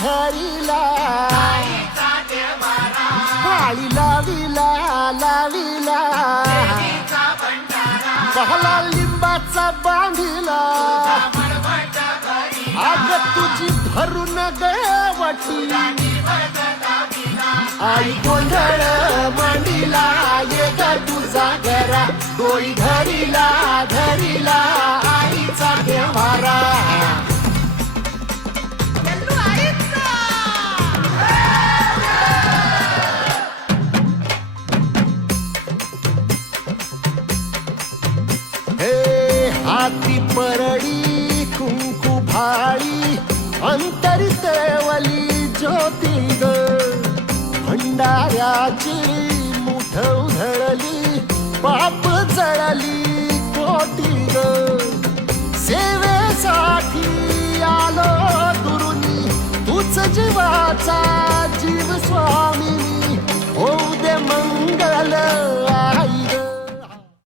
धरिला काळी लाविला लाविला पहला लिंबाचा बांधिला आग तुझी भरून गवटी आई गोंधळ मांडिला ये ग तुझा घरा डोळी धरिला धरिला आईचा देवारा हे हाती परडी कुंकू भाळी अंतरी तळवली ज्योती ग भंडाऱ्याची मुठ उधळली पाप जळली कोटी ग सेवेसाठी आलो दुरुनी तूच जीवाचा जीव स्वामिनी होऊ दे मंगल